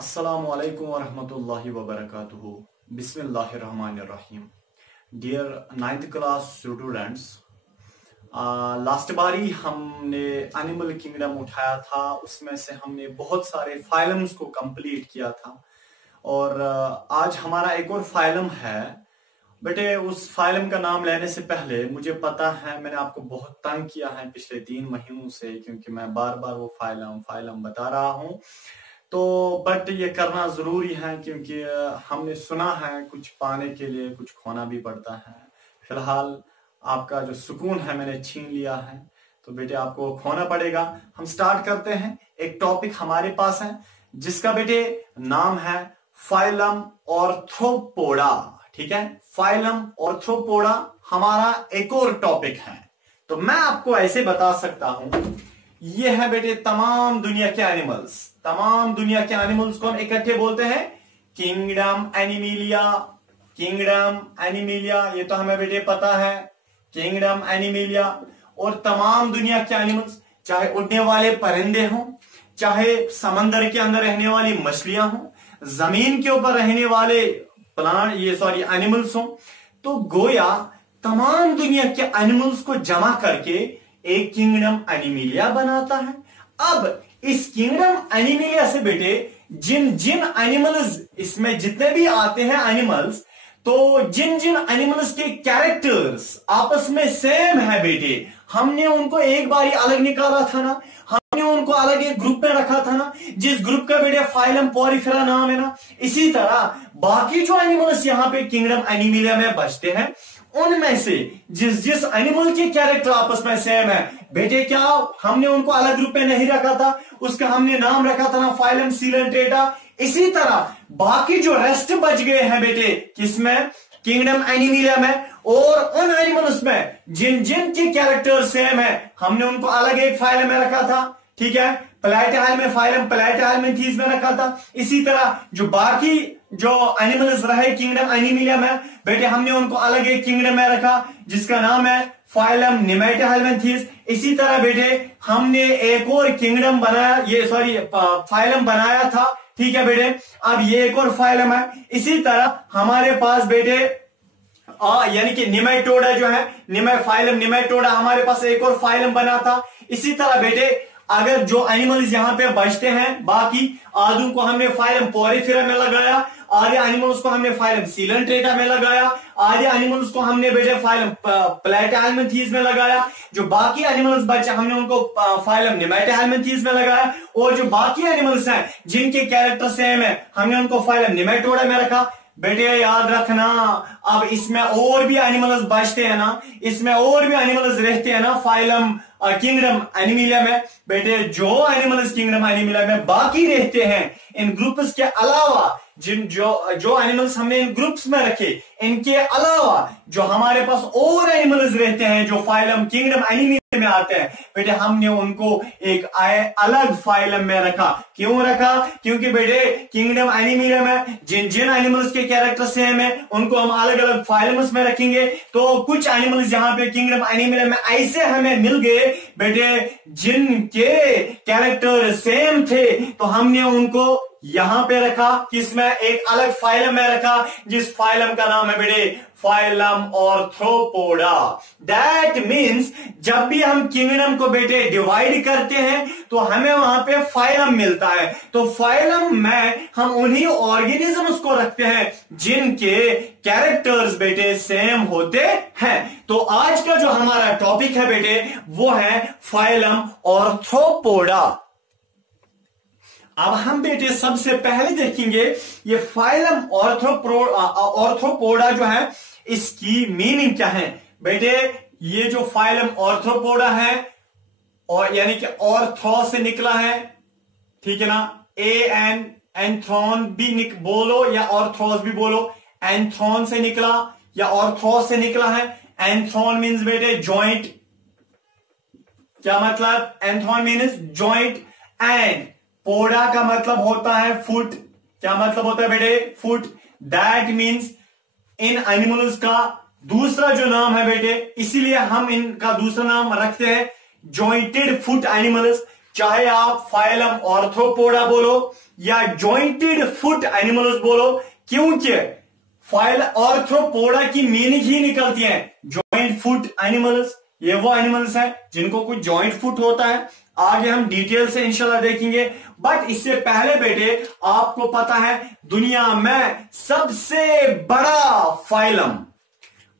Assalamualaikum warahmatullahi wabarakatuh. Bismillahirrahmanirrahim. Dear 9th class students, last बारी हमने animal kingdom उठाया था, उसमें से हमने बहुत सारे फाइलम्स को कंप्लीट किया था और आज हमारा एक और फाइलम है। बेटे उस फाइलम का नाम लेने से पहले मुझे पता है मैंने आपको बहुत तंग किया है पिछले 3 महीनों से, क्योंकि मैं बार बार वो फाइलम बता रहा हूं, तो बट ये करना जरूरी है क्योंकि हमने सुना है कुछ पाने के लिए कुछ खोना भी पड़ता है। फिलहाल आपका जो सुकून है मैंने छीन लिया है, तो बेटे आपको खोना पड़ेगा। हम स्टार्ट करते हैं। एक टॉपिक हमारे पास है जिसका बेटे नाम है फाइलम ऑर्थ्रोपोडा। ठीक है, फाइलम ऑर्थ्रोपोडा हमारा एक और टॉपिक है। तो मैं आपको ऐसे बता सकता हूं, ये है बेटे तमाम दुनिया के एनिमल्स। तमाम दुनिया के एनिमल्स को हम इकट्ठे बोलते हैं किंगडम एनिमिलिया। किंगडम एनिमिलिया ये तो हमें बेटे पता है, किंगडम एनिमिलिया। और तमाम दुनिया के एनिमल्स, चाहे उड़ने वाले परिंदे हों, चाहे समंदर के अंदर रहने वाली मछलियां हों, जमीन के ऊपर रहने वाले एनिमल्स हों, तो गोया तमाम दुनिया के एनिमल्स को जमा करके एक किंगडम एनिमिलिया बनाता है। अब इस किंगडम एनिमिलिया से बेटे जिन जिन एनिमल्स इसमें जितने भी आते हैं एनिमल्स, तो जिन जिन एनिमल्स के कैरेक्टर्स आपस में सेम है बेटे, हमने उनको एक बारी अलग निकाला था ना, हमने उनको अलग एक ग्रुप में रखा था ना, जिस ग्रुप का बेटे फाइलम पोरिफेरा नाम है ना। इसी तरह बाकी जो एनिमल्स यहां पे किंगडम एनिमिलिया में बचते हैं, उनमें से जिस जिस एनिमल के कैरेक्टर आपस में सेम है बेटे, क्या हमने उनको अलग ग्रुप में नहीं रखा था, उसका हमने नाम रखा था ना फाइलम सीलेंट्रेटा। इसी तरह बाकी जो रेस्ट बच गए हैं बेटे किसमें, किंगडम एनिमिलिया में, और उन एनिमल्स में जिन जिन के कैरेक्टर सेम है हमने उनको अलग एक फाइलम में रखा था। ठीक है, प्लेटिहेल्म में फाइलम प्लेटिहेल्मिन्थीज में रखा था। इसी तरह जो बाकी जो एनिमल्स रहे किंगडम एनिमिलिया में बेटे, हमने उनको अलग एक किंगडम में रखा जिसका नाम है फाइलम निमेटोहेल्मिन्थीज। इसी तरह बेटे हमने एक और किंगडम बनाया, फाइलम बनाया था। ठीक है बेटे, अब ये एक और फाइलम है। इसी तरह हमारे पास बेटे यानी कि निमेटोडा जो है, फाइलम निमेटोडा हमारे पास एक और फाइलम बना था। इसी तरह बेटे अगर जो एनिमल्स यहां पे बचते हैं बाकी, आधों को हमने फाइलम पोरिफेरा में लगाया, आधे एनिमल्स को हमने फाइलम सीलेंट्रेटा में लगाया, आधे एनिमल्स को हमने बेटे फाइलम प्लेटिहेल्मिन्थीज में लगाया, जो बाकी एनिमल्स बचे हमने उनको फाइलम निमेटोहेल्मिन्थीज में लगाया, और जो बाकी एनिमल्स हैं जिनके कैरेक्टर सेम है हमने उनको फाइलम निमेटोडा में रखा। बेटे याद रखना, अब इसमें और भी एनिमल्स बचते हैं ना, इसमें और भी एनिमल्स रहते हैं ना फाइलम किंगडम एनिमिलिया में। बेटे जो एनिमल्स किंगडम एनिमिलिया में बाकी रहते हैं इन ग्रुप्स के अलावा, जो एनिमल्स हमने इन ग्रुप्स में रखे, इनके अलावा जो हमारे पास और एनिमल्स रहते हैं जो फाइलम किंगडम एनिमिलिया में आते हैं बेटे, हमने उनको एक अलग फाइलम में रखा। क्यों रखा? क्योंकि बेटे किंगडम एनिमिलिया में जिन जिन एनिमल्स के कैरेक्टर सेम है उनको हम अलग अलग फाइलम्स में रखेंगे। तो कुछ एनिमल्स यहाँ पे किंगडम एनिमिलिया में ऐसे हमें मिल गए बेटे जिनके कैरेक्टर सेम थे, तो हमने उनको यहां पे रखा, किसमें, एक अलग फाइलम में रखा, जिस फाइलम का नाम है बेटे फाइलम ऑर्थ्रोपोडा। दैट मीन्स जब भी हम किंगडम को बेटे डिवाइड करते हैं तो हमें वहां पे फाइलम मिलता है। तो फाइलम में हम उन्हीं ऑर्गेनिजम्स को रखते हैं जिनके कैरेक्टर्स बेटे सेम होते हैं। तो आज का जो हमारा टॉपिक है बेटे वो है फाइलम ऑर्थ्रोपोडा। अब हम बेटे सबसे पहले देखेंगे ये फाइलम ऑर्थ्रोपोडा जो है इसकी मीनिंग क्या है। बेटे ये जो फाइलम ऑर्थ्रोपोडा है, और यानी कि ऑर्थो से निकला है, ठीक है ना, एंथ्रॉन भी बोलो या ऑर्थोस भी बोलो, एंथ्रॉन से निकला या ऑर्थोस से निकला है। एंथ्रॉन मीन्स बेटे जॉइंट। क्या मतलब? एंथ्रॉन मीन्स जॉइंट, एंड पोडा का मतलब होता है फुट। क्या मतलब होता है बेटे? Foot. That means in animals का दूसरा जो नाम है बेटे, इसीलिए हम इनका दूसरा नाम रखते हैं जॉइंटेड फुट एनिमल्स। चाहे आप फाइलम ऑर्थ्रोपोडा बोलो या जॉइंटेड फुट एनिमल्स बोलो, क्योंकि फाइल ऑर्थ्रोपोडा की मीनिंग ही निकलती है जॉइंट फुट एनिमल्स। ये वो एनिमल्स हैं जिनको कुछ जॉइंट फुट होता है, आगे हम डिटेल से इंशाल्लाह देखेंगे। बट इससे पहले बेटे आपको पता है दुनिया में सबसे बड़ा फाइलम,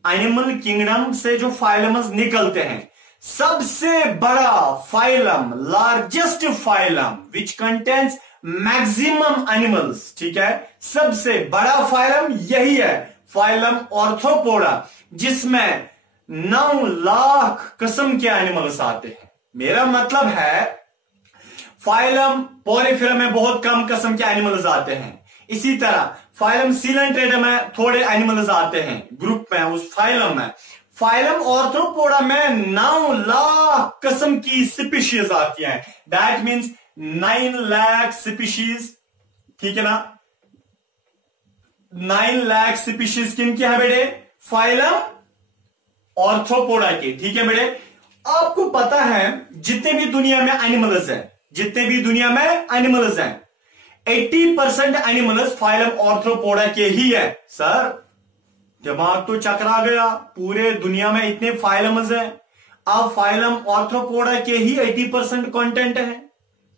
एनिमल किंगडम से जो फाइलम्स निकलते हैं, सबसे बड़ा phylum, largest phylum which contains maximum animals, ठीक है, सबसे बड़ा फाइलम यही है, फाइलम ऑर्थ्रोपोडा, जिसमें 9 लाख किस्म के एनिमल्स आते हैं। मेरा मतलब है फाइलम पोरिफेरा में बहुत कम किस्म के एनिमल्स आते हैं, इसी तरह फाइलम सीलेंट्रेटा में थोड़े एनिमल्स आते हैं ग्रुप में, उस फाइलम में। फाइलम ऑर्थ्रोपोडा में 9 लाख किस्म की स्पीशीज आती हैं, दैट मीन्स 9 लाख स्पीशीज, ठीक है ना। 9 लाख स्पीशीज किनकी है बेटे? फाइलम ऑर्थ्रोपोडा की, ठीक है बेटे। आपको पता है जितने भी दुनिया में एनिमल्स हैं, जितने भी दुनिया में एनिमल्स हैं, 80% एनिमल्स फाइलम ऑर्थ्रोपोडा के ही है। सर दिमाग तो चकरा गया, पूरे दुनिया में इतने फाइलम्स हैं, अब फाइलम ऑर्थ्रोपोडा के ही 80% कंटेंट है,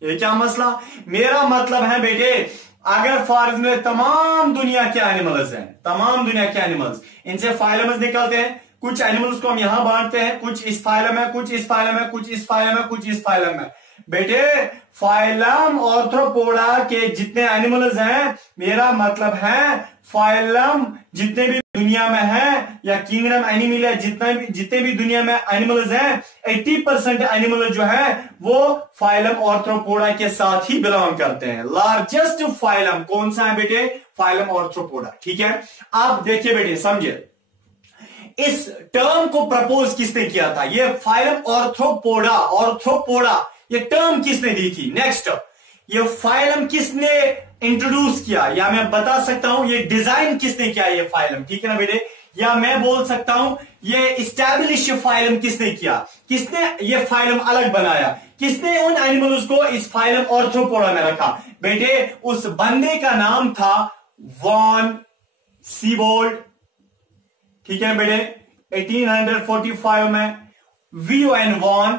ये क्या मसला? मेरा मतलब है बेटे अगर फॉर में तमाम दुनिया के एनिमल्स हैं, तमाम दुनिया के एनिमल्स, इनसे फाइलम्स निकलते हैं, कुछ एनिमल्स को हम यहां बांटते हैं, कुछ इस फाइलम है, कुछ इस फाइलम है, कुछ इस फाइलम है, कुछ इस फाइलम है। बेटे फाइलम ऑर्थ्रोपोडा के जितने एनिमल्स हैं, मेरा मतलब है फाइलम जितने भी दुनिया में है या किंगडम एनिमल है, जितने भी दुनिया में एनिमल्स हैं, 80% एनिमल जो है वो फाइलम ऑर्थ्रोपोडा के साथ ही बिलोंग करते हैं। लार्जेस्ट फाइलम कौन सा है बेटे? फाइलम ऑर्थ्रोपोडा, ठीक है। आप देखिए बेटे, समझिए इस टर्म को प्रपोज किसने किया था? ये फाइलम ऑर्थ्रोपोडा, ऑर्थ्रोपोडा ये टर्म किसने दी थी? नेक्स्ट, ये फाइलम किसने इंट्रोड्यूस किया, या मैं बता सकता हूं ये डिजाइन किसने किया ये फाइलम, ठीक है ना बेटे। या मैं बोल सकता हूं ये इस्टेब्लिश फाइलम किसने किया, किसने ये फाइलम अलग बनाया, किसने उन एनिमल्स को इस फाइलम ऑर्थ्रोपोडा में रखा? बेटे उस बंदे का नाम था वॉन सीबोल्ड, ठीक है बेटे। 1845 में V O N von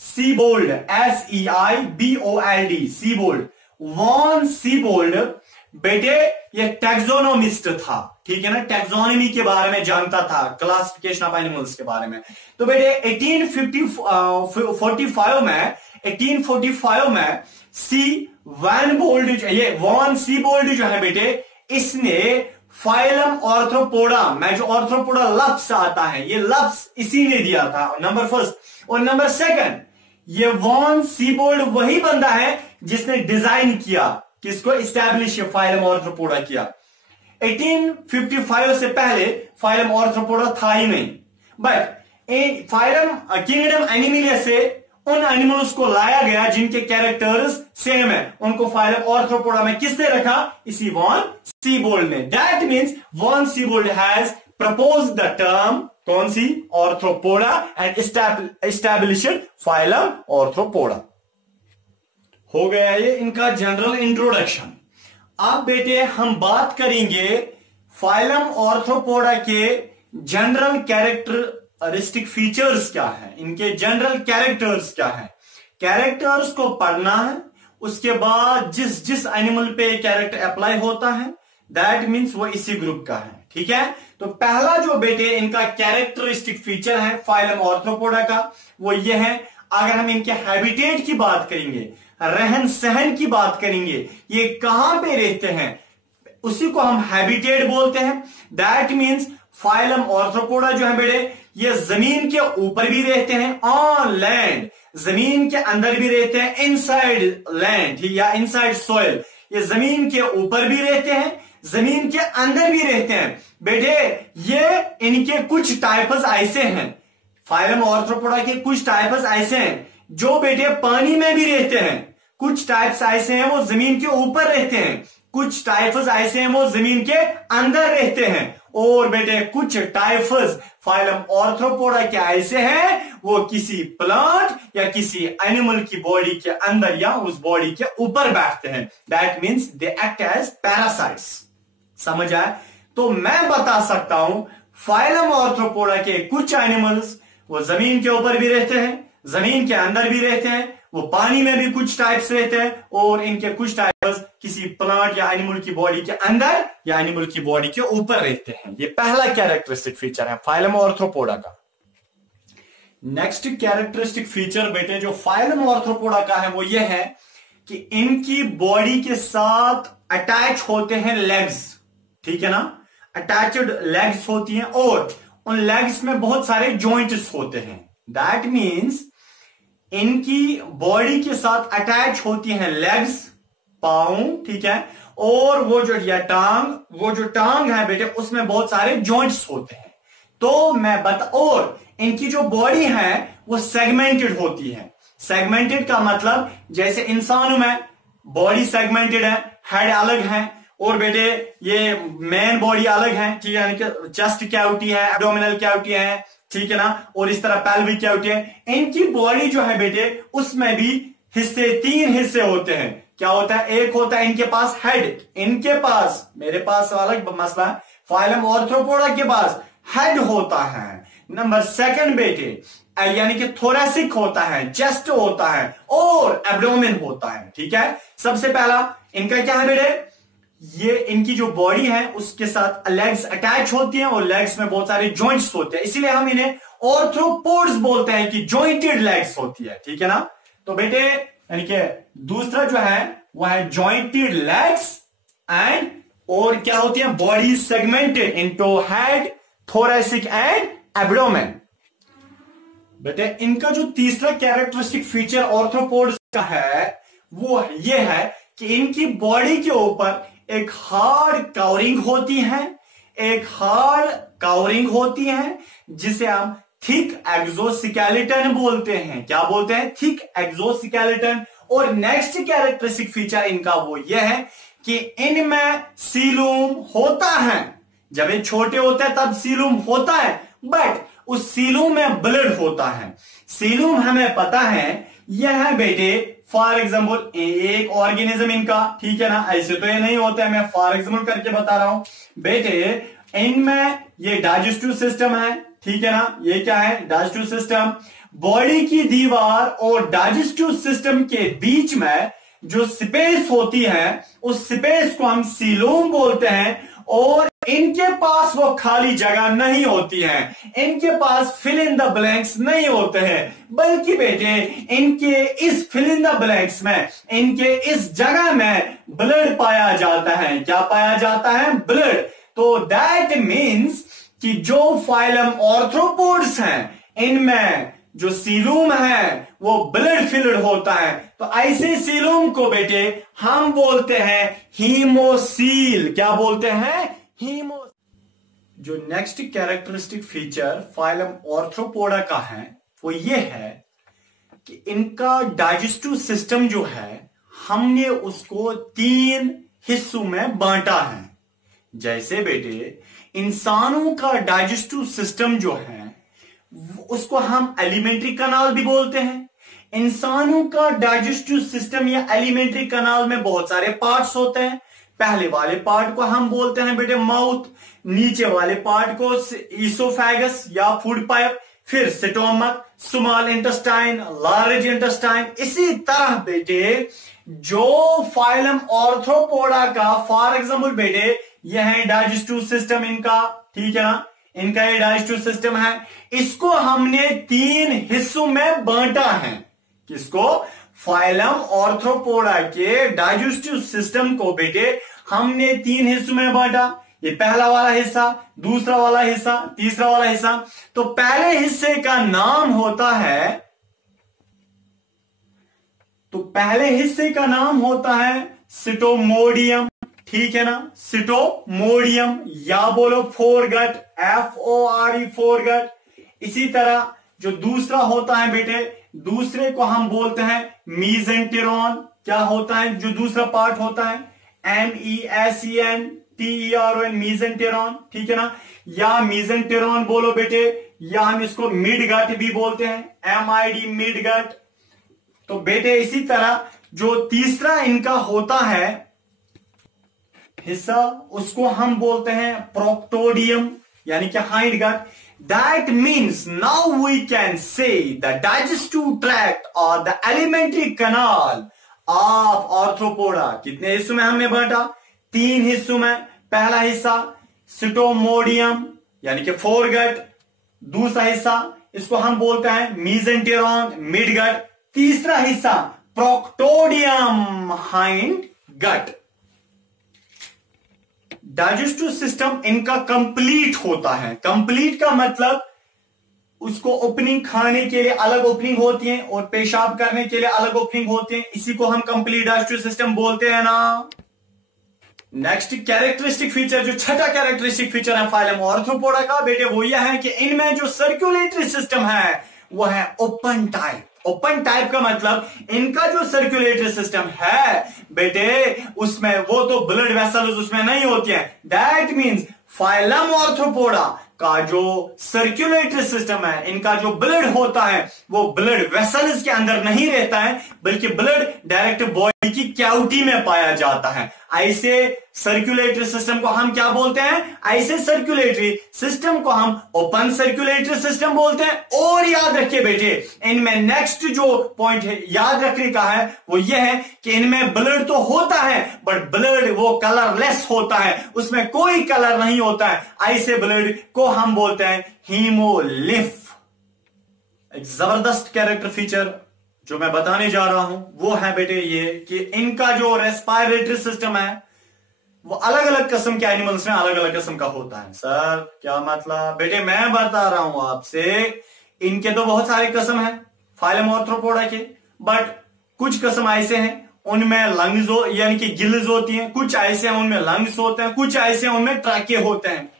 Siebold, SEIBOLD, Siebold, von Siebold बेटे ये टैक्सोनोमिस्ट था, ठीक है ना, टैक्सोनॉमी के बारे में जानता था, क्लासिफिकेशन ऑफ एनिमल्स के बारे में। तो बेटे 1845 में सी वैन बोल्ड, ये वॉन सीबोल्ड जो है बेटे, इसने फाइलम ऑर्थ्रोपोडा में जो ऑर्थ्रोपोडा लफ्ज आता है, ये लफ्ज इसी ने दिया था, नंबर फर्स्ट। और नंबर सेकंड, ये वॉन सीबोल्ड वही बंदा है जिसने डिजाइन किया, किसको? इस्टेब्लिश फाइलम ऑर्थ्रोपोडा किया। 1855 से पहले फाइलम ऑर्थ्रोपोडा था ही नहीं, बट फाइलम किंगडम एनिमलिया से उन एनिमल्स को लाया गया जिनके कैरेक्टर्स सेम है, उनको फाइलम ऑर्थ्रोपोडा में किसने रखा? इसी वॉन सीबोल्ड ने। That means von Siebold has proposed the term, कौन सी? Arthropoda, and established phylum Arthropoda. हो गया ये इनका जनरल इंट्रोडक्शन। अब बेटे हम बात करेंगे फाइलम ऑर्थ्रोपोडा के जनरल कैरेक्टरिस्टिक फीचर्स क्या है, इनके जनरल कैरेक्टर्स क्या है। कैरेक्टर्स को पढ़ना है, उसके बाद जिस जिस एनिमल पे कैरेक्टर अप्लाई होता है दैट मीन्स वो इसी ग्रुप का है, ठीक है। तो पहला जो बेटे इनका कैरेक्टरिस्टिक फीचर है फाइलम ऑर्थ्रोपोडा का, वो ये है, अगर हम इनके हैबिटेट की बात करेंगे, रहन सहन की बात करेंगे, ये कहां पे रहते हैं, उसी को हम हैबिटेट बोलते हैं। दैट मीन्स फाइलम ऑर्थ्रोपोडा जो है बेटे, ये जमीन के ऊपर भी रहते हैं, ऑन लैंड, जमीन के अंदर भी रहते हैं, इनसाइड लैंड या इनसाइड सॉइल, ये जमीन के ऊपर भी रहते हैं, जमीन के अंदर भी रहते हैं। बेटे ये इनके कुछ टाइप्स ऐसे हैं, फाइलम ऑर्थ्रोपोडा के कुछ टाइप्स ऐसे हैं जो बेटे पानी में भी रहते हैं, कुछ टाइप्स ऐसे हैं वो जमीन के ऊपर रहते हैं, कुछ टाइफस ऐसे हैं वो जमीन के अंदर रहते हैं, और बेटे कुछ टाइफस फाइलम ऑर्थ्रोपोडा के ऐसे हैं वो किसी प्लांट या किसी एनिमल की बॉडी के अंदर या उस बॉडी के ऊपर बैठते हैं। That means they act as parasites. समझ आए? तो मैं बता सकता हूं फाइलम ऑर्थ्रोपोडा के कुछ एनिमल्स वो जमीन के ऊपर भी रहते हैं, जमीन के अंदर भी रहते हैं, वो पानी में भी कुछ टाइप्स रहते हैं, और इनके कुछ टाइप्स किसी प्लांट या एनिमल की बॉडी के अंदर या एनिमल की बॉडी के ऊपर रहते हैं। ये पहला कैरेक्टरिस्टिक फीचर है फाइलम ऑर्थ्रोपोडा का। नेक्स्ट कैरेक्टरिस्टिक फीचर बेटे जो फाइलम ऑर्थ्रोपोडा का है वो ये है कि इनकी बॉडी के साथ अटैच होते हैं लेग्स। ठीक है ना, अटैच्ड लेग्स होती हैं और उन लेग्स में बहुत सारे जॉइंट्स होते हैं। दैट मीन्स इनकी बॉडी के साथ अटैच होती हैं लेग्स, पांव, ठीक है, और वो जो टांग है बेटे उसमें बहुत सारे जॉइंट्स होते हैं। तो मैं और इनकी जो बॉडी है वो सेगमेंटेड होती है। सेगमेंटेड का मतलब जैसे इंसानों में बॉडी सेगमेंटेड है, हेड अलग है, और बेटे ये मेन बॉडी अलग है, ठीक है, यानी कि चेस्ट कैविटी है, एब्डोमिनल कैविटी है, ठीक है ना, और इस तरह पेल्विक कैविटी है। इनकी बॉडी जो है बेटे उसमें भी तीन हिस्से होते हैं। क्या होता है? एक होता है इनके पास हेड, इनके पास, मेरे पास अलग मसला है, फाइलम ऑर्थ्रोपोडा के पास हेड होता है। नंबर सेकंड बेटे यानी कि थोरेसिक होता है, चेस्ट होता है, और एब्डोमेन होता है। ठीक है, सबसे पहला इनका क्या है बेटे, ये इनकी जो बॉडी है उसके साथ लेग्स अटैच होती हैं और लेग्स में बहुत सारे जॉइंट्स होते हैं, इसीलिए हम इन्हें ऑर्थ्रोपोड्स बोलते हैं कि जॉइंटेड लेग्स होती है। ठीक है ना, तो बेटे यानी कि दूसरा जो है वह है जॉइंटेड लेग्स एंड, और क्या होती है, body segmented into head, thoracic and abdomen. बेटे इनका जो तीसरा कैरेक्टरिस्टिक फीचर ऑर्थ्रोपोड्स का है वो ये है कि इनकी बॉडी के ऊपर एक हार्ड कवरिंग होती है, एक हार्ड कवरिंग होती है जिसे हम थिक एक्सोस्केलेटन बोलते हैं। क्या बोलते हैं? Thick exoskeleton. और नेक्स्ट कैरेक्टरिस्टिक फीचर इनका वो ये है कि इनमें सीलूम होता है। जब ये छोटे होते हैं तब सीलूम होता है, बट उस सीलूम में ब्लड होता है। सीलूम हमें पता है यह है बेटे फॉर एग्जाम्पल एक ऑर्गेनिज्म इनका, ठीक है ना, ऐसे तो ये नहीं होता है, मैं फॉर एग्जाम्पल करके बता रहा हूं बेटे। इनमें ये डाइजेस्टिव सिस्टम है, ठीक है ना, ये क्या है, डाइजेस्टिव सिस्टम। बॉडी की दीवार और डाइजेस्टिव सिस्टम के बीच में जो स्पेस होती है उस स्पेस को हम सीलोम बोलते हैं, और इनके पास वो खाली जगह नहीं होती है, इनके पास फिल इन द ब्लैंक्स नहीं होते हैं, बल्कि बेटे इनके इस फिल इन द ब्लैंक्स में, इनके इस जगह में ब्लड पाया जाता है। क्या पाया जाता है? ब्लड। तो दैट मीन्स कि जो फाइलम ऑर्थ्रोपोड्स हैं इनमें जो सीलूम है वो ब्लड फिल्ड होता है। तो ऐसे सीलूम को बेटे हम बोलते हैं हीमोसील। क्या बोलते हैं? हीमो। जो next characteristic feature phylum Arthropoda का है वो ये है कि इनका डाइजेस्टिव सिस्टम जो है हमने उसको 3 हिस्सों में बांटा है। जैसे बेटे इंसानों का डाइजेस्टिव सिस्टम जो है उसको हम एलिमेंट्री कनाल भी बोलते हैं। इंसानों का डाइजेस्टिव सिस्टम या एलिमेंट्री कनाल में बहुत सारे पार्ट्स होते हैं। पहले वाले पार्ट को हम बोलते हैं बेटे माउथ, नीचे वाले पार्ट को ईसोफेगस या फूड पाइप, फिर stomach, small intestine, large intestine. इसी तरह बेटे जो फाइलम ऑर्थ्रोपोडा का फॉर एग्जाम्पल बेटे यह है डाइजेस्टिव सिस्टम इनका, ठीक है ना, इनका ये डाइजेस्टिव सिस्टम है, इसको हमने 3 हिस्सों में बांटा है। किसको? फाइलम ऑर्थ्रोपोडा के डाइजेस्टिव सिस्टम को बेटे हमने 3 हिस्सों में बांटा। ये पहला वाला हिस्सा, दूसरा वाला हिस्सा, तीसरा वाला हिस्सा। तो पहले हिस्से का नाम होता है सिटोमोडियम, ठीक है ना, सिटोमोडियम, या बोलो फोरगट, FORE फोरगट। इसी तरह जो दूसरा होता है बेटे, दूसरे को हम बोलते हैं मीजेंटेरॉन। क्या होता है जो दूसरा पार्ट होता है? MESENTERON, मीजेंटेरॉन, ठीक है ना, या मीजेंटेरॉन बोलो बेटे, या हम इसको मिडगट भी बोलते हैं, MID मिडगट। तो बेटे इसी तरह जो तीसरा इनका होता है हिस्सा, उसको हम बोलते हैं प्रोक्टोडियम, यानी कि hind gut. That means now we can say the digestive tract or the alimentary canal of arthropoda कितने हिस्सों में हमने बांटा? 3 हिस्सों में। पहला हिस्सा सिटोमोडियम यानी कि फोरगट, दूसरा हिस्सा इसको हम बोलते हैं मीजेंटेरॉन मिडगट, तीसरा हिस्सा proctodeum hind gut. Digestive system इनका कंप्लीट होता है। कंप्लीट का मतलब उसको ओपनिंग, खाने के लिए अलग ओपनिंग होती है और पेशाब करने के लिए अलग ओपनिंग होती है, इसी को हम कंप्लीट डाइजेस्टिव सिस्टम बोलते हैं ना। नेक्स्ट कैरेक्टरिस्टिक फीचर, जो छठा कैरेक्टरिस्टिक फीचर है फाइलम आर्थ्रोपोडा का बेटे, वो यह है कि इनमें जो सर्कुलेटरी सिस्टम है वो है ओपन टाइप। ओपन टाइप का मतलब इनका जो सर्कुलेटरी सिस्टम है बेटे, उसमें वो तो ब्लड वेसल्स उसमें नहीं होती है। दैट मींस फाइलम आर्थ्रोपोडा का जो सर्कुलेटरी सिस्टम है, इनका जो ब्लड होता है वो ब्लड वेसल्स के अंदर नहीं रहता है, बल्कि ब्लड डायरेक्ट बॉडी की कैविटी में पाया जाता है। ऐसे सर्कुलेटरी सिस्टम को हम क्या बोलते हैं? ऐसे सर्कुलेटरी सिस्टम को हम ओपन सर्कुलेटरी सिस्टम बोलते हैं। और याद रखिए बेटे, इनमें नेक्स्ट जो पॉइंट है याद रखने का है वो ये है कि इनमें ब्लड तो होता है बट ब्लड वो कलरलेस होता है, उसमें कोई कलर नहीं होता है। ऐसे ब्लड को हम बोलते हैं हीमोलिम्फ। एक जबरदस्त कैरेक्टर फीचर जो मैं बताने जा रहा हूं वो है बेटे ये कि इनका जो रेस्पिरेटरी सिस्टम है वो अलग अलग किस्म के एनिमल्स में अलग अलग किस्म का होता है। सर क्या मतलब? बेटे मैं बता रहा हूं आपसे, इनके तो बहुत सारे किस्म हैं फाइलम आर्थ्रोपोडा के, बट कुछ किस्म ऐसे हैं उनमें लंग्स यानी कि गिल्स होती हैं, कुछ ऐसे हैं उनमें लंग्स होते हैं, कुछ ऐसे हैं उनमें ट्रैके होते हैं।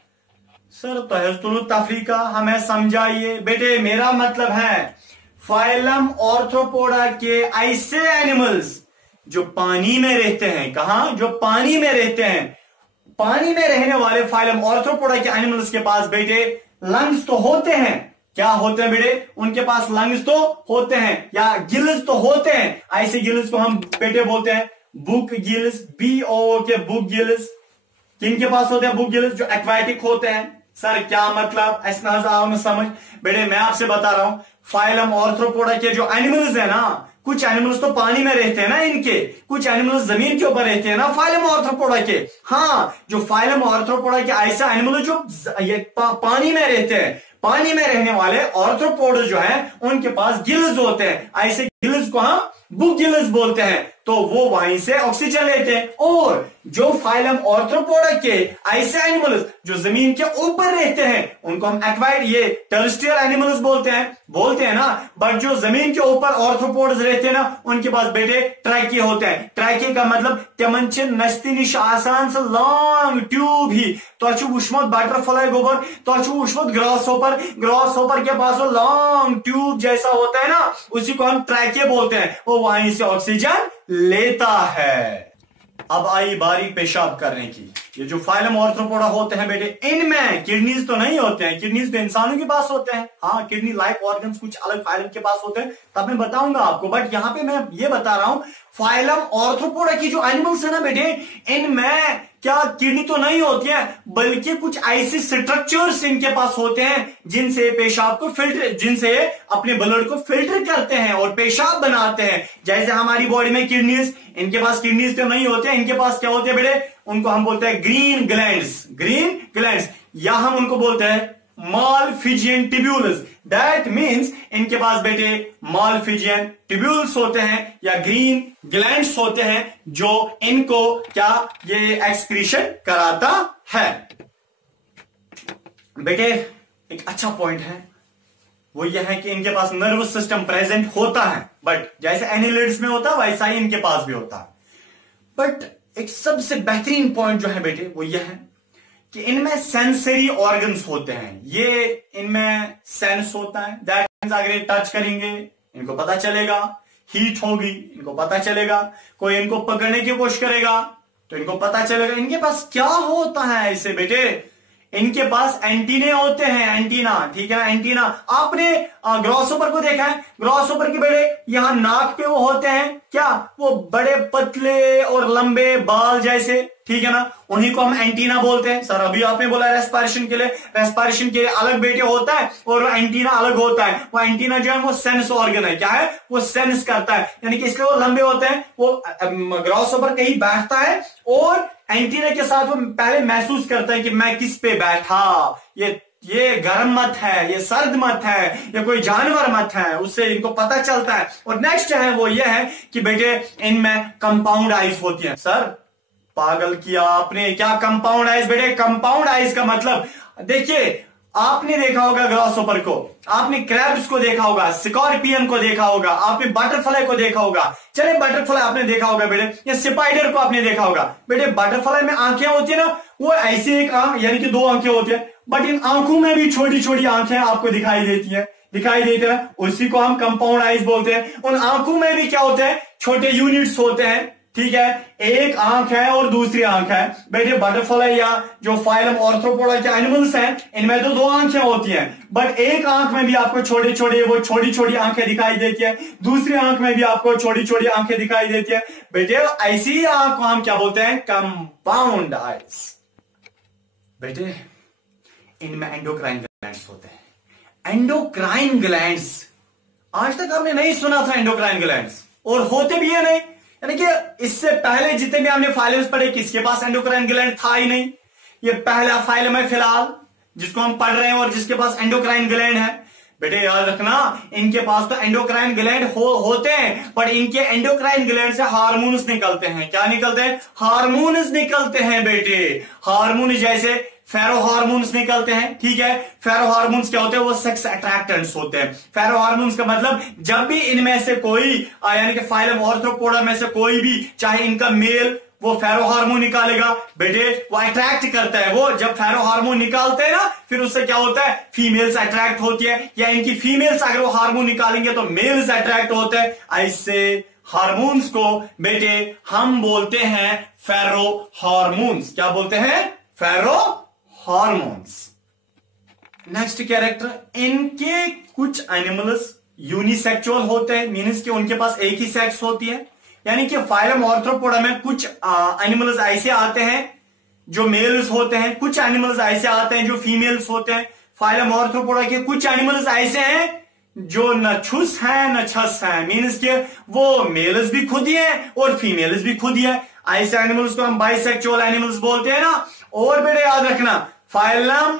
सर तहस्तुल तफरीका हमें समझाइए। बेटे मेरा मतलब है फाइलम आर्थ्रोपोडा के ऐसे एनिमल्स जो पानी में रहते हैं। कहां? जो पानी में रहते हैं। पानी में रहने वाले फाइलम आर्थ्रोपोडा के एनिमल्स के पास बेटे लंग्स तो होते हैं। क्या होते हैं बेटे? उनके पास लंग्स तो होते हैं या गिल्स तो होते हैं। ऐसे गिल्स को हम बेटे बोलते हैं बुक गिल्स, BO के बुक गिल्स। किनके पास होते हैं बुक गिल्स? जो एक्वाटिक होते हैं। सर क्या मतलब? ऐसा आओ ना समझ। बेटे मैं आपसे बता रहा हूं फाइलम आर्थ्रोपोडा के जो एनिमल्स है ना, कुछ एनिमल्स तो पानी में रहते हैं ना, इनके कुछ एनिमल्स जमीन के ऊपर रहते हैं ना फाइलम आर्थ्रोपोडा के। हाँ, जो फाइलम आर्थ्रोपोडा के ऐसा एनिमल जो पानी में रहते हैं, पानी में रहने वाले आर्थ्रोपोड्स जो हैं उनके पास गिल्स होते हैं। ऐसे गिल्स को हम बुक गिल्स बोलते हैं। तो वो वहीं से ऑक्सीजन लेते हैं। और जो फाइलम आर्थ्रोपोडा के ऐसे एनिमल्स जो जमीन के ऊपर रहते हैं उनको हम एक्वाइड, ये टेरेस्ट्रियल एनिमल्स बोलते हैं ना। बट जो जमीन के ऊपर आर्थ्रोपोड्स रहते हैं ना उनके पास बेटे ट्रैके होते हैं। ट्रैके का मतलब तिमन छ नस्ति निश आसान से लॉन्ग ट्यूब ही। तो वुचमुत बटरफ्लाई गोबर, तो वुचमुत ग्रास होपर के पास वो लॉन्ग ट्यूब जैसा होता है ना, उसी को हम ट्रैके बोलते हैं। वो वहीं से ऑक्सीजन लेता है। अब आई बारी पेशाब करने की। ये जो फाइलम आर्थ्रोपोडा होते हैं बेटे, इनमें किडनीज तो नहीं होते हैं। किडनीज तो इंसानों के पास होते हैं। हाँ, किडनी लाइक ऑर्गन्स कुछ अलग फाइलम के पास होते हैं, तब मैं बताऊंगा आपको। बट यहां पे मैं ये बता रहा हूं फाइलम आर्थ्रोपोडा की जो एनिमल्स है ना बेटे, इनमें क्या किडनी तो नहीं होती है, बल्कि कुछ ऐसे स्ट्रक्चर्स इनके पास होते हैं जिनसे पेशाब को फिल्टर, जिनसे अपने ब्लड को फिल्टर करते हैं और पेशाब बनाते हैं। जैसे हमारी बॉडी में किडनीज, इनके पास किडनीज तो नहीं होते हैं। इनके पास क्या होते हैं बेटे? उनको हम बोलते हैं ग्रीन ग्लैंड्स, या हम उनको बोलते हैं मालफिजियन ट्यूब्यूल्स। दैट मीन्स इनके पास बेटे मालफिजियन ट्यूब्यूल्स होते हैं या ग्रीन ग्लैंड्स होते हैं जो इनको क्या ये एक्सक्रीशन कराता है। बेटे एक अच्छा पॉइंट है वो यह है कि इनके पास नर्वस सिस्टम प्रेजेंट होता है, बट जैसे एनिलिड्स में होता है वैसा ही इनके पास भी होता है। बट एक सबसे बेहतरीन पॉइंट जो है बेटे वो यह है कि इनमें सेंसरी ऑर्गन्स होते हैं। ये इनमें सेंस होता है। दैट मींस अगर ये टच करेंगे इनको पता चलेगा, हीट होगी इनको पता चलेगा, कोई इनको पकड़ने की कोशिश करेगा तो इनको पता चलेगा इनके पास क्या होता है ऐसे बेटे, इनके पास एंटीने होते हैं, एंटीना, ठीक है ना, एंटीना। आपने ग्रॉसहोपर को देखा है, ग्रॉसहोपर के बेटे यहां नाक पे वो होते हैं क्या, वो बड़े पतले और लंबे बाल जैसे, ठीक है ना, उन्हीं को हम एंटीना बोलते हैं। सर अभी आपने बोला रेस्पिरेशन के लिए अलग बेटे होता है और एंटीना अलग होता है। वो एंटीना जो है वो सेंस ऑर्गन है, क्या है, वो सेंस करता है, यानी कि इसलिए वो लंबे होते हैं। वो ग्रॉसहोपर कहीं बैठता है और एंटीना के साथ वो पहले महसूस करता है कि मैं किस पे बैठा, ये गर्म मत है, ये सर्द मत है, ये कोई जानवर मत है, उससे इनको पता चलता है। और नेक्स्ट है वो ये है कि बेटे इनमें कंपाउंड आइज होती है। सर पागल किया आपने, क्या कंपाउंड आइज बेटे, कंपाउंड आइज का मतलब देखिए, आपने देखा होगा ग्रॉसहोपर को, आपने क्रैब्स को देखा होगा, स्कॉर्पियन को देखा होगा, आपने बटरफ्लाई को देखा होगा। चले बटरफ्लाई आपने देखा होगा बेटे, या स्पाइडर को आपने देखा होगा बेटे। बटरफ्लाई में आंखें होती है ना, वो ऐसी एक आंख यानी कि दो आंखें होती है, बट इन आंखों में भी छोटी छोटी आंखें आपको दिखाई देती है, उसी को हम कंपाउंड आइज बोलते हैं। उन आंखों में भी क्या होते हैं, छोटे यूनिट्स होते हैं, ठीक है, एक आंख है और दूसरी आंख है बेटे। बटरफ्लाई या जो फाइलम ऑर्थ्रोपोडा के एनिमल्स हैं, इनमें तो दो आंखें होती हैं, बट एक आंख में भी आपको छोटे छोटी आंखें दिखाई देती है, दूसरी आंख में भी आपको छोटी छोटी आंखें दिखाई देती है बेटे। ऐसी आंख को हम क्या बोलते हैं, कंपाउंड आइज बेटे। इनमें एंडोक्राइन ग्लैंड्स होते हैं। एंडोक्राइन ग्लैंड्स आज तक आपने नहीं सुना था, एंडोक्राइन ग्लैंड्स, और होते भी है नहीं, यानी कि इससे पहले जितने भी हमने फाइलम्स पढ़े किसके पास एंडोक्राइन ग्लैंड था ही नहीं। ये पहला फाइलम है फिलहाल जिसको हम पढ़ रहे हैं और जिसके पास एंडोक्राइन ग्लैंड है बेटे। याद रखना, इनके पास तो एंडोक्राइन ग्लैंड होते हैं, पर इनके एंडोक्राइन ग्लैंड से हार्मोन्स निकलते हैं। क्या निकलते हैं, हार्मोन्स निकलते हैं बेटे। हार्मोन जैसे फेरो हार्मोन्स निकलते हैं, ठीक है। फेरो हार्मोन्स क्या होते हैं, वो सेक्स अट्रैक्टेंट्स होते हैं। फेरो हार्मोन्स का मतलब जब भी इनमें से कोई यानी कि फाइलम ऑर्थ्रोपोडा में से कोई भी, चाहे इनका मेल, वो फेरो हार्मोन निकालेगा बेटे, वो अट्रैक्ट करता है। वो जब फेरो हार्मोन निकालते हैं ना, फिर उससे क्या होता है, फीमेल्स अट्रैक्ट होती है, या इनकी फीमेल्स अगर वो हार्मोन निकालेंगे तो मेल्स अट्रैक्ट होते हैं। ऐसे हार्मोन्स को बेटे हम बोलते हैं फेरो हार्मोन्स। क्या बोलते हैं, फेरो हार्मोन्स। नेक्स्ट कैरेक्टर, इनके कुछ एनिमल्स यूनिसेक्सुअल होते हैं, मीन्स कि उनके पास एक ही सेक्स होती है। यानी कि फाइलम ऑर्थ्रोपोडा में कुछ एनिमल्स ऐसे आते हैं जो मेल्स होते हैं, कुछ एनिमल्स ऐसे आते हैं जो फीमेल्स होते हैं। फाइलम ऑर्थ्रोपोडा के कुछ एनिमल्स ऐसे हैं जो न छुस है न छस है, मीन्स के वो मेल्स भी खुद ही है और फीमेल्स भी खुद ही है। ऐसे एनिमल्स को हम बाइसेक्सुअल एनिमल्स बोलते हैं ना। और बेटे याद रखना, फाइलम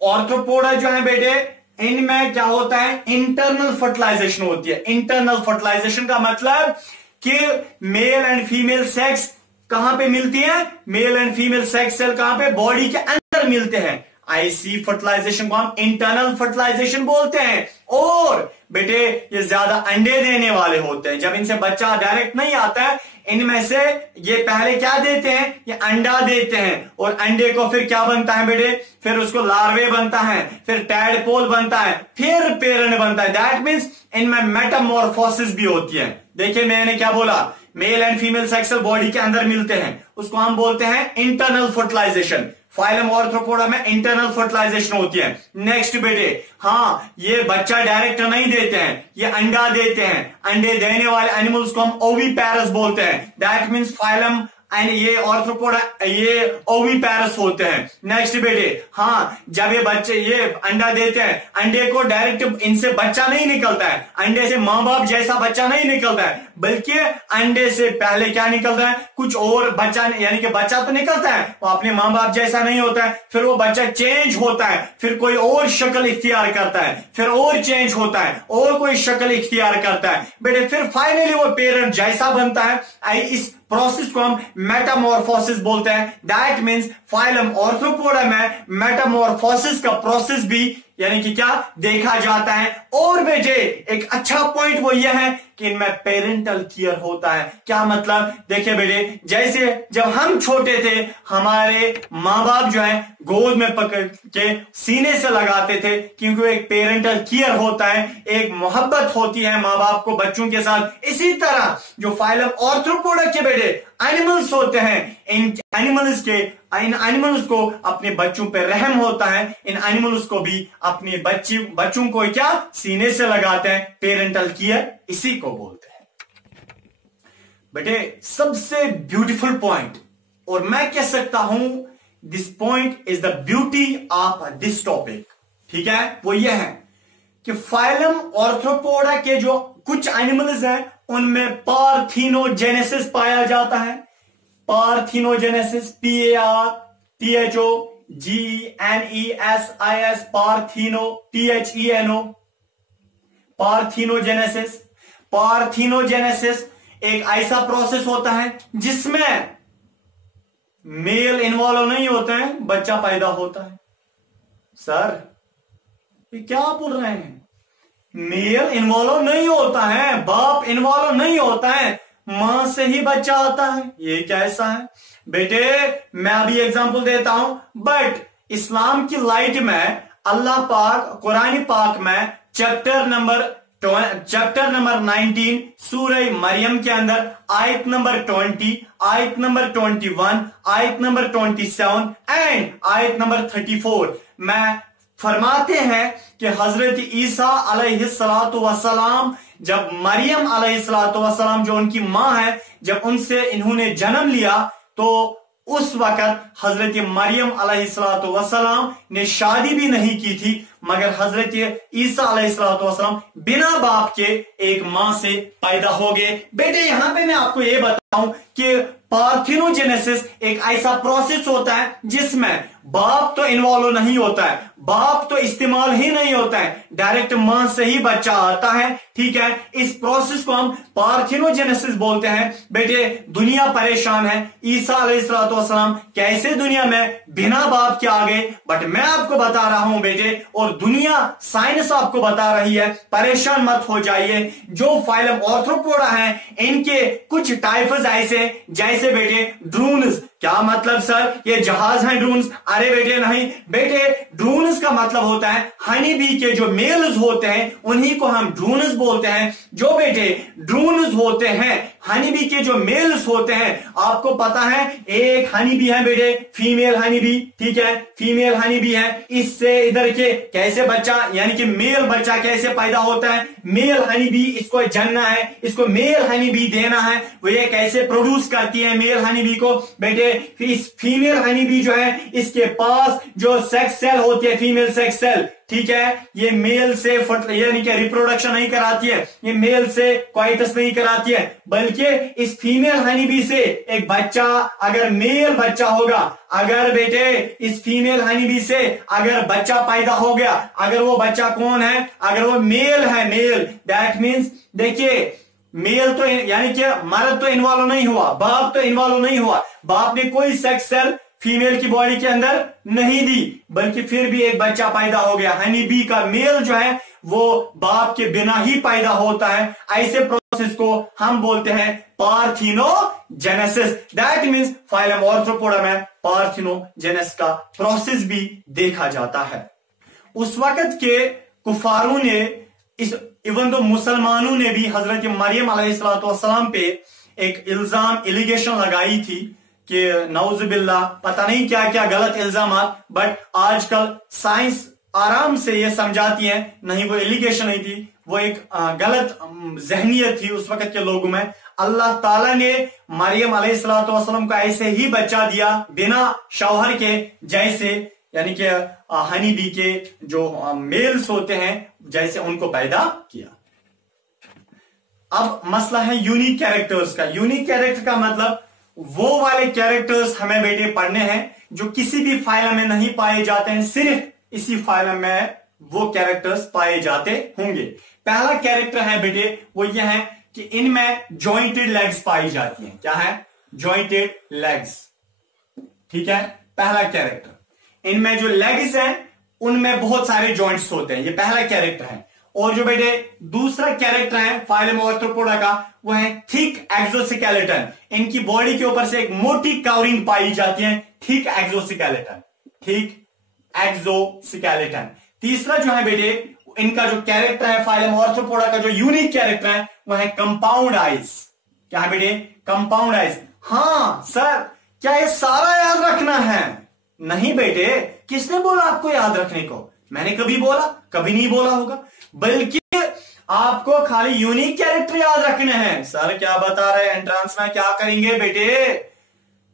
ऑर्थ्रोपोडा जो है बेटे, इनमें क्या होता है, इंटरनल फर्टिलाइजेशन होती है। इंटरनल फर्टिलाइजेशन का मतलब कि मेल एंड फीमेल सेक्स कहां पे मिलती है, male and female sex cell कहां पे, बॉडी के अंदर मिलते हैं। ऐसी फर्टिलाइजेशन को हम इंटरनल फर्टिलाइजेशन बोलते हैं। और बेटे ये ज्यादा अंडे देने वाले होते हैं। जब इनसे बच्चा डायरेक्ट नहीं आता है, इनमें से ये पहले क्या देते हैं, ये अंडा देते हैं, और अंडे को फिर क्या बनता है बेटे, फिर उसको लार्वे बनता है, फिर टैडपोल बनता है, फिर पेरेंट बनता है। दैट मीन्स इनमें मेटामॉर्फोसिस भी होती है। देखिए मैंने क्या बोला, mail and female sex body के अंदर मिलते हैं, उसको हम बोलते हैं इंटरनल फर्टिलाइजेशन। फाइलम ऑर्थ्रोपोडा में इंटरनल फर्टिलाइजेशन होती है। नेक्स्ट बेटे, हाँ ये बच्चा डायरेक्ट नहीं देते हैं, ये अंडा देते हैं। अंडे देने वाले एनिमल्स को हम ओविपेरस बोलते हैं। दैट मीन्स फाइलम एंड ये ऑर्थ्रोपोडा ये ओविपेरस होते हैं। नेक्स्ट बेटे, हाँ जब ये बच्चे ये अंडा देते हैं, अंडे को डायरेक्ट इनसे बच्चा नहीं निकलता है, अंडे से मां बाप जैसा बच्चा नहीं निकलता है, बल्कि अंडे से पहले क्या निकलता है, कुछ और बच्चा, यानी कि बच्चा तो निकलता है, वो अपने मां बाप जैसा नहीं होता है, फिर वो बच्चा चेंज होता है, फिर कोई और शक्ल इख्तियार करता है, फिर और चेंज होता है, और कोई शक्ल इख्तियार करता है बेटे, फिर फाइनली वो पेरेंट जैसा बनता है। इस प्रोसेस को हम मेटामॉर्फोसिस बोलते हैं। दैट मीन्स फाइलम ऑर्थ्रोपोडा में मेटामॉर्फोसिस का प्रोसेस भी यानी कि क्या देखा जाता है। और बेटे एक अच्छा पॉइंट वो यह है कि इनमें पेरेंटल केयर होता है। क्या मतलब, देखिए बेटे, जैसे जब हम छोटे थे हमारे माँ बाप जो है गोद में पकड़ के सीने से लगाते थे, क्योंकि एक पेरेंटल केयर होता है, एक मोहब्बत होती है माँ बाप को बच्चों के साथ। इसी तरह जो फाइलम ऑर्थ्रोपोडा के बेटे एनिमल्स होते हैं, इन एनिमल्स को अपने बच्चों पे रहम होता है, इन एनिमल्स को भी अपने बच्चों को क्या सीने से लगाते हैं, पेरेंटल केयर इसी को बोलते हैं। बेटे सबसे ब्यूटीफुल पॉइंट, और मैं कह सकता हूं this point is the beauty of this topic, ठीक है, वो ये है कि फाइलम ऑर्थ्रोपोडा के जो कुछ एनिमल्स हैं उनमें पार्थिनोजेनेसिस पाया जाता है। Parthenogenesis, PARTHOGENESIS, PARTHENO, parthenogenesis. Parthenogenesis एक ऐसा प्रोसेस होता है जिसमें मेल इन्वॉल्व नहीं होते हैं, बच्चा पैदा होता है। सर ये क्या बोल रहे हैं? मेल इन्वॉल्व नहीं होता है, बाप इन्वॉल्व नहीं होता है, मां से ही बच्चा आता है, ये कैसा है? बेटे मैं अभी एग्जांपल देता हूं, बट इस्लाम की लाइट में अल्लाह पाक कुरान पाक में चैप्टर नंबर 19 सूरह मरियम के अंदर आयत नंबर 20, आयत नंबर 21, आयत नंबर 27 एंड आयत नंबर 34 में फरमाते हैं कि हजरत ईसा अलैहिस्सलातु वस्सलाम, जब मरियम अलैहिस्सलातु वस्सलाम जो उनकी मां है, जब उनसे इन्होंने जन्म लिया तो उस वक्त हजरत मरियम अलैहिस्सलातु वस्सलाम ने शादी भी नहीं की थी, मगर हजरत ईसा अलैहिस्सलातु वस्सलाम बिना बाप के एक मां से पैदा हो गए। बेटे यहां पे मैं आपको ये बताऊं कि पार्थिनोजेनेसिस एक ऐसा प्रोसेस होता है जिसमें बाप तो इन्वॉल्व नहीं होता है, बाप तो इस्तेमाल ही नहीं होता है, डायरेक्ट मां से ही बच्चा आता है, ठीक है। इस प्रोसेस को हम पार्थिनोजेनेसिस बोलते हैं। बेटे दुनिया परेशान है, ईसा अलैहिस्सलातु वस्सलाम कैसे दुनिया में बिना बाप के आ गए, बट मैं आपको बता रहा हूं बेटे, और दुनिया साइंस आपको बता रही है, परेशान मत हो जाइए। जो फाइलम ऑर्थ्रोपोडा है इनके कुछ टाइप्स ऐसे, जैसे बेटे ड्रून्स। क्या मतलब सर, ये जहाज हैं ड्रून्स? अरे बेटे नहीं बेटे, ड्रून्स का मतलब होता है हनी बी के जो मेल्स होते हैं उन्हीं को हम ड्रून्स बोलते हैं। जो बेटे ड्रून्स होते हैं, हनी बी के जो मेल्स होते हैं, आपको पता है एक हनी बी है बेटे, फीमेल हनी बी, ठीक है, फीमेल हनी बी है। इससे इधर के कैसे बच्चा यानी कि मेल बच्चा कैसे पैदा होता है, मेल हनी बी इसको जनना है, इसको मेल हनी बी देना है, वो ये कैसे प्रोड्यूस करती है मेल हनी बी को? बेटे इस फीमेल हनी बी जो है इसके पास जो सेक्स सेल होती है, फीमेल सेक्स सेल, ठीक है, ये मेल से यानी कि रिप्रोडक्शन नहीं कराती है, ये मेल से क्वाइटस नहीं कराती है, बल्कि इस फीमेल हनी बी से एक बच्चा, अगर मेल बच्चा होगा, अगर बेटे इस फीमेल हनी बी से अगर बच्चा पैदा हो गया, अगर वो बच्चा कौन है, अगर वो मेल है, मेल, दैट मीन्स देखिए मेल तो यानी कि मर्द तो इन्वॉल्व नहीं हुआ, बाप तो इन्वॉल्व नहीं हुआ, बाप ने कोई सेक्स सेल फीमेल की बॉडी के अंदर नहीं दी, बल्कि फिर भी एक बच्चा पैदा हो गया। हनी बी का मेल जो है वो बाप के बिना ही पैदा होता है। ऐसे प्रोसेस को हम बोलते हैं parthenogenesis. That means phylum Arthropoda में पार्थिनोजेनेसिस का प्रोसेस भी देखा जाता है। उस वक्त के कुफारों ने इवन तो मुसलमानों ने भी हजरत मरियम अलैहिस्सलातु वस्सलाम पे एक इल्जाम, एलिगेशन लगाई थी कि नौजुबिल्लाह पता नहीं क्या क्या गलत इल्जामात, बट आजकल साइंस आराम से ये समझाती है, नहीं वो एलिगेशन नहीं थी, वो एक गलत जहनियत थी उस वक्त के लोगों में। अल्लाह ताला ने मरियम अलैहिस्सलातु वस्सलाम को ऐसे ही बच्चा दिया बिना शौहर के, जैसे यानी कि हनी बी के जो मेल्स होते हैं जैसे उनको पैदा किया। अब मसला है यूनिक कैरेक्टर्स का। यूनिक कैरेक्टर का मतलब वो वाले कैरेक्टर्स हमें बेटे पढ़ने हैं जो किसी भी फाइलम में नहीं पाए जाते हैं, सिर्फ इसी फाइलम में वो कैरेक्टर्स पाए जाते होंगे। पहला कैरेक्टर है बेटे वो ये है कि इनमें जॉइंटेड लेग्स पाई जाती हैं। क्या है? जॉइंटेड लेग्स, ठीक है, पहला कैरेक्टर। इनमें जो लेग्स हैं उनमें बहुत सारे जॉइंट्स होते हैं, ये पहला कैरेक्टर है। और जो बेटे दूसरा कैरेक्टर है फाइलम ऑर्थ्रोपोडा का वो है थिक एक्सोस्केलेटन। इनकी बॉडी के ऊपर से एक मोटी कवरिंग पाई जाती है, थिक एक्सोस्केलेटन, थिक एक्सोस्केलेटन। तीसरा जो है बेटे इनका जो कैरेक्टर है फाइलम ऑर्थ्रोपोडा का जो यूनिक कैरेक्टर है वो है कंपाउंड आइज। क्या है बेटे? Compound eyes. हाँ सर, क्या ये सारा याद रखना है? नहीं बेटे, किसने बोला आपको याद रखने को? मैंने कभी बोला? कभी नहीं बोला होगा। बल्कि आपको खाली यूनिक कैरेक्टर याद रखने हैं। सर क्या बता रहे हैं, एंट्रेंस में क्या करेंगे बेटे?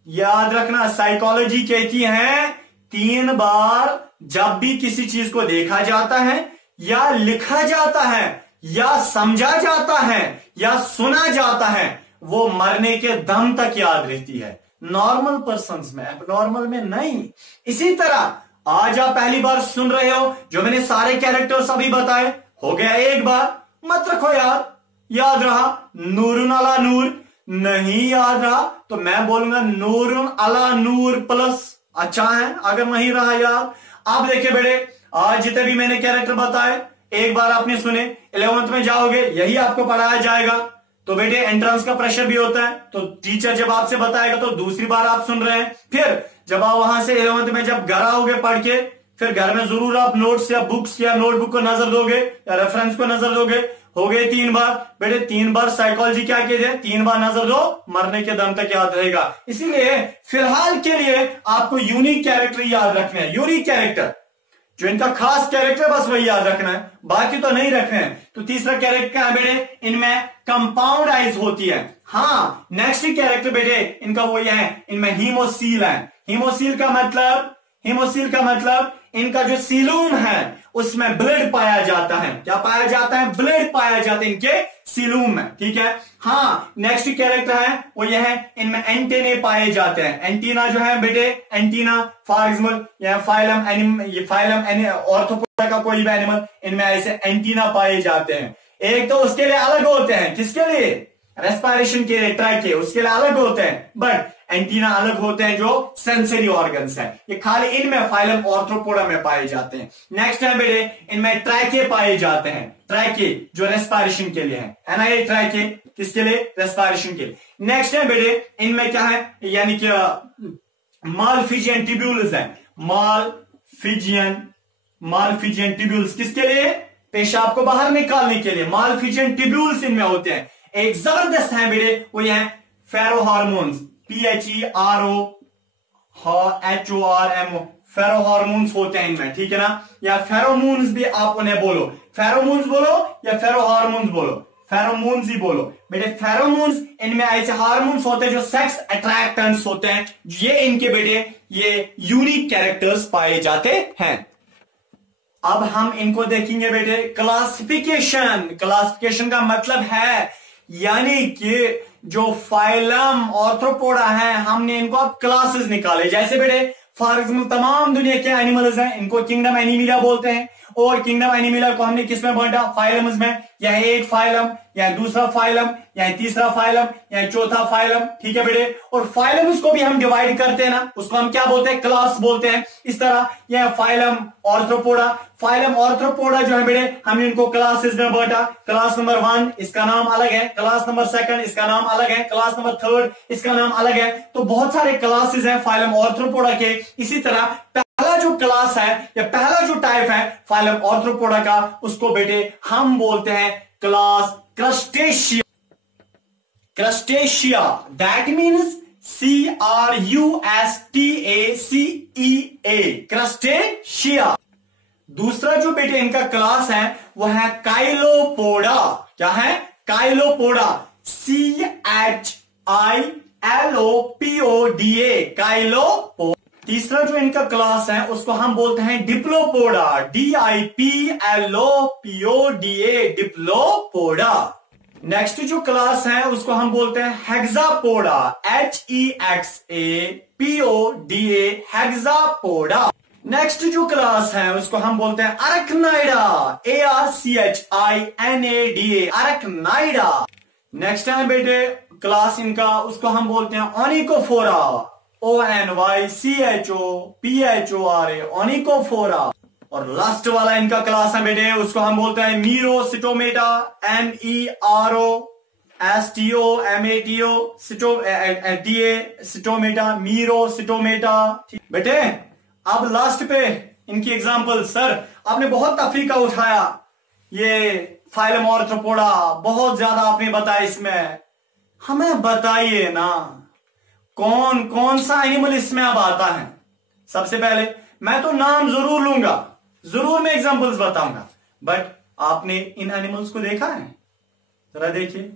याद रखना, साइकोलॉजी कहती है 3 बार जब भी किसी चीज को देखा जाता है या लिखा जाता है या समझा जाता है या सुना जाता है, वो मरने के दम तक याद रहती है। नॉर्मल पर्सन्स में, एबनॉर्मल में नहीं। इसी तरह आज आप पहली बार सुन रहे हो, जो मैंने सारे कैरेक्टर्स अभी बताए, हो गया एक बार, मत रखो याद रहा नूरुन अला नूर? नहीं याद रहा तो मैं बोलूंगा नूरुन अला नूर प्लस। अच्छा है अगर नहीं रहा याद। आप देखिए बेटे, आज जितने भी मैंने कैरेक्टर बताए एक बार आपने सुने, 11th में जाओगे यही आपको पढ़ाया जाएगा। तो बेटे एंट्रेंस का प्रेशर भी होता है, तो टीचर जब आपसे बताएगा तो दूसरी बार आप सुन रहे हैं। फिर जब आप वहां से 11th में जब घर आओगे पढ़ के, फिर घर में जरूर आप नोट्स या बुक्स या नोटबुक को नजर दोगे या रेफरेंस को नजर दोगे। हो गए 3 बार बेटे, 3 बार साइकोलॉजी क्या कहते हैं, 3 बार नजर दो, मरने के दम तक याद रहेगा। इसीलिए फिलहाल के लिए आपको यूनिक कैरेक्टर याद रखना है। यूनिक कैरेक्टर जो इनका खास कैरेक्टर, बस वही याद रखना है, बाकी तो नहीं रखना है। तो तीसरा कैरेक्टर क्या है बेटे? इनमें कंपाउंड आइज होती है। हाँ, नेक्स्ट कैरेक्टर बेटे इनका वही है, इनमें हीमोसील है। हीमोसील का मतलब इनका जो सीलूम है उसमें ब्लड पाया जाता है। क्या पाया जाता है? ब्लड पाया जाता है इनके सीलूम में। ठीक है। हाँ, नेक्स्ट कैरेक्टर है वो यह है, इनमें एंटेने पाए जाते हैं। एंटीना जो है बेटे, एंटीना फॉर एग्जाम्पल यह फाइलम ऑर्थोपोडा का कोई भी एनिमल, इनमें ऐसे एंटीना पाए जाते हैं। एक तो उसके लिए अलग होते हैं, किसके लिए? रेस्पिरेशन के लिए, ट्रैके, उसके लिए अलग होते हैं। बट एंटीना अलग होते हैं जो सेंसरी ऑर्गन्स है। ये खाली इनमें फाइलम ऑर्थ्रोपोडा में पाए जाते हैं। नेक्स्ट है बेटे, इनमें ट्रैके पाए जाते हैं। ट्रैके जो रेस्पिरेशन के लिए है ना, ये ट्रैके किसके लिए? रेस्पिरेशन के लिए। नेक्स्ट है बेटे, इनमें क्या है, यानी कि मालफिजियन ट्यूब्यूल्स है। मालफिजियन ट्यूब्यूल्स किसके लिए? पेशाब को बाहर निकालने के लिए मालफिजियन ट्यूब्यूल्स इनमें होते हैं। एक जबरदस्त है बेटे, वो ये है फेरोहार्मोन्स, PHEROHORMO, फेरोहार्मोन्स होते हैं इनमें। ठीक है ना, या फेरोमोन्स भी आप उन्हें बोलो, फेरोमोन्स बोलो या फेरोहार्मोन्स बोलो, फेरोमोन्स ही बोलो बेटे। फेरोमोन्स इनमें ऐसे हार्मोन्स होते हैं जो सेक्स अट्रैक्टेंट्स होते हैं। ये इनके बेटे ये यूनिक कैरेक्टर्स पाए जाते हैं। अब हम इनको देखेंगे बेटे क्लासिफिकेशन का मतलब है, यानी कि जो फाइलम ऑर्थ्रोपोडा है, हमने इनको अब क्लासेस निकाले। जैसे बेटे फॉर एग्जाम्पल तमाम दुनिया के एनिमल्स हैं, इनको किंगडम एनिमिला बोलते हैं। और किंगडम एनिमिला को हमने किसमें बांटा? फाइलम्स में। या एक फाइलम, या दूसरा फाइलम, या तीसरा फाइलम, या चौथा फाइलम। ठीक है बेटे। और फाइलम्स को भी हम डिवाइड करते हैं ना, उसको हम क्या बोलते हैं? क्लास बोलते हैं। इस तरह यह फाइलम ऑर्थ्रोपोडा जो है बेटे, हमने इनको क्लासेस में बांटा। क्लास नंबर 1 इसका नाम अलग है, क्लास नंबर 2 इसका नाम अलग है, क्लास नंबर 3 इसका नाम अलग है। तो बहुत सारे क्लासेस हैं फाइलम ऑर्थ्रोपोडा के। इसी तरह पहला जो क्लास है या पहला जो टाइप है फाइलम ऑर्थ्रोपोडा का, उसको बेटे हम बोलते हैं class crustacea. That means CRUSTACEA, crustacea. दूसरा जो बेटे इनका क्लास है वो है काइलोपोडा। क्या है? Chilopoda, CHILOPODA, Chilopoda. तीसरा जो इनका क्लास है उसको हम बोलते हैं डिप्लोपोडा, DIPLOPODA, डिप्लोपोडा। नेक्स्ट जो क्लास है उसको हम बोलते हैं हेक्सापोडा, HEXAPODA, हेक्सापोडा। नेक्स्ट जो क्लास है उसको हम बोलते हैं अरकनाइडा, ARCHINADA, अरकनाइडा। नेक्स्ट है बेटे क्लास इनका, उसको हम बोलते हैं ओनिकोफोरा, ONYCHOPHORA, ओनिकोफोरा। और लास्ट वाला इनका क्लास है बेटे, उसको हम बोलते हैं मीरोस्टोमेटा, MEROSTOMATA, स्टोमेटा, मीरोस्टोमेटा। बेटे अब लास्ट पे इनकी एग्जांपल। सर आपने बहुत तफरीका उठाया, ये फाइलम ऑर्थ्रोपोडा बहुत ज्यादा आपने बताया, इसमें हमें बताइए ना कौन कौन सा एनिमल इसमें अब आता है? सबसे पहले मैं तो नाम जरूर लूंगा, जरूर मैं एग्जांपल्स बताऊंगा, बट आपने इन एनिमल्स को देखा है? जरा देखिए,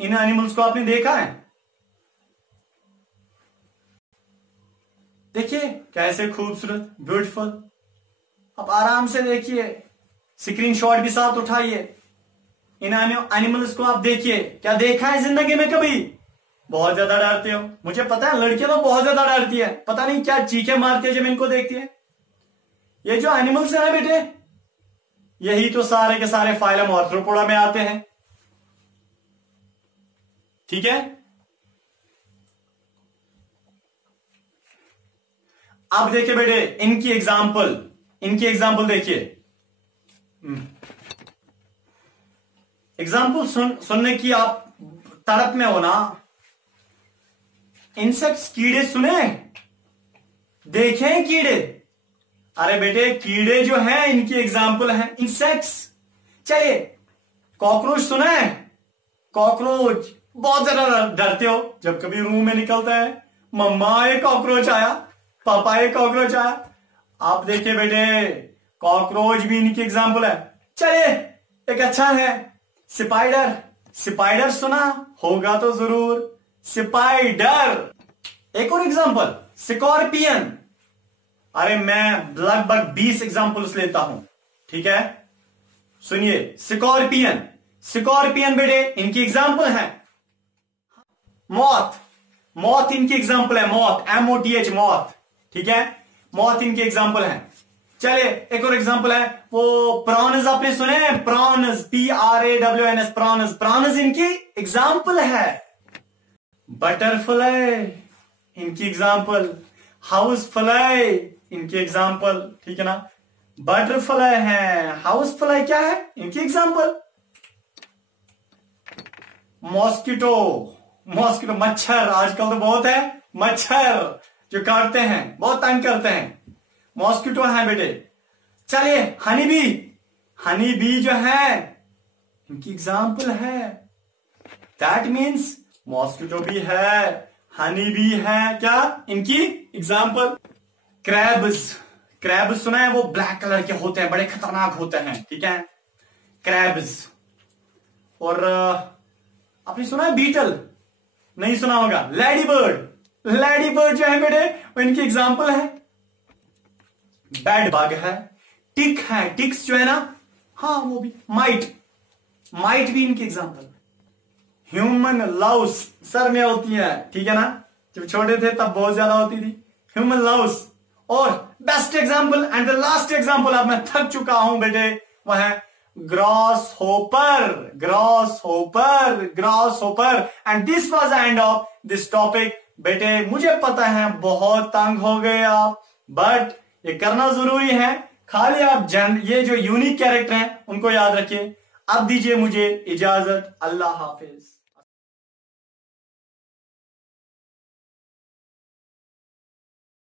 इन एनिमल्स को आपने देखा है? देखिए कैसे खूबसूरत, ब्यूटीफुल। आप आराम से देखिए, स्क्रीनशॉट भी साथ उठाइए, इन एनिमल्स को आप देखिए। क्या देखा है जिंदगी में कभी? बहुत ज्यादा डरते हो, मुझे पता है, लड़कियां तो बहुत ज्यादा डरती है, पता नहीं क्या चीखें मारती है जब इनको देखती है। ये जो एनिमल्स है ना बेटे, यही तो सारे के सारे फाइलम आर्थ्रोपोडा में आते हैं, ठीक है। अब देखिए बेटे, इनकी एग्जाम्पल देखिए। एग्जाम्पल सुनने की आप तड़प में हो ना। इंसेक्ट्स, कीड़े सुने, देखे हैं कीड़े? अरे बेटे, कीड़े जो हैं इनकी एग्जाम्पल हैं इंसेक्ट्स। चलिए, कॉकरोच सुना है? कॉकरोच बहुत ज्यादा डरते हो जब कभी रूम में निकलता है, मम्मा ये कॉकरोच आया, पापा ये कॉकरोच आया। आप देखिए बेटे, कॉकरोच भी इनकी एग्जाम्पल है। चलिए, एक अच्छा है स्पाइडर। स्पाइडर सुना होगा तो जरूर, स्पाइडर। एक और एग्जाम्पल, स्कॉर्पियन। अरे मैं लगभग 20 एग्जाम्पल्स लेता हूं, ठीक है। सुनिए, स्कॉर्पियन बेटे इनकी एग्जाम्पल है। मॉथ इनकी एग्जाम्पल है, मॉथ, MOTH, मॉथ, ठीक है। मॉथ इनकी एग्जाम्पल है। चलिए, एक और एग्जाम्पल है वो प्रॉन्स, आपने सुने हैं? प्रॉन्स, PRAWNS, प्रॉन्स इनकी एग्जाम्पल है। बटरफ्लाई इनकी एग्जाम्पल, हाउस फ्लाई इनकी एग्जाम्पल, ठीक है ना। बटरफ्लाई है, हाउस फ्लाई क्या है? इनकी एग्जाम्पल। मॉस्किटो, मच्छर, आजकल तो बहुत है मच्छर जो काटते हैं, बहुत तंग करते हैं, मॉस्किटो है बेटे। चलिए, हनी बी जो है इनकी एग्जाम्पल है। दैट मीन्स मॉस्किटो भी है, हनी भी है, क्या इनकी एग्जाम्पल। क्रैब्स सुना है? वो ब्लैक कलर के होते हैं, बड़े खतरनाक होते हैं, ठीक है, क्रैब्स। और आपने सुना है बीटल? नहीं सुना होगा। लेडी बर्ड जो है बेटे वो इनकी एग्जाम्पल है। बेड बग है, टिक है, टिक्स जो है ना, हाँ वो भी। माइट भी इनकी एग्जाम्पल। ह्यूमन लाउस सर में होती है, ठीक है ना, जब छोटे थे तब बहुत ज्यादा होती थी, ह्यूमन लाउस। और best example and the last example, अब मैं थक चुका हूं बेटे, वह है gross hopper. And this was the end of this topic. बेटे मुझे पता है बहुत तंग हो गए आप, बट ये करना जरूरी है। खाली आप ये जो यूनिक कैरेक्टर हैं उनको याद रखिए। अब दीजिए मुझे इजाजत, अल्लाह हाफिज।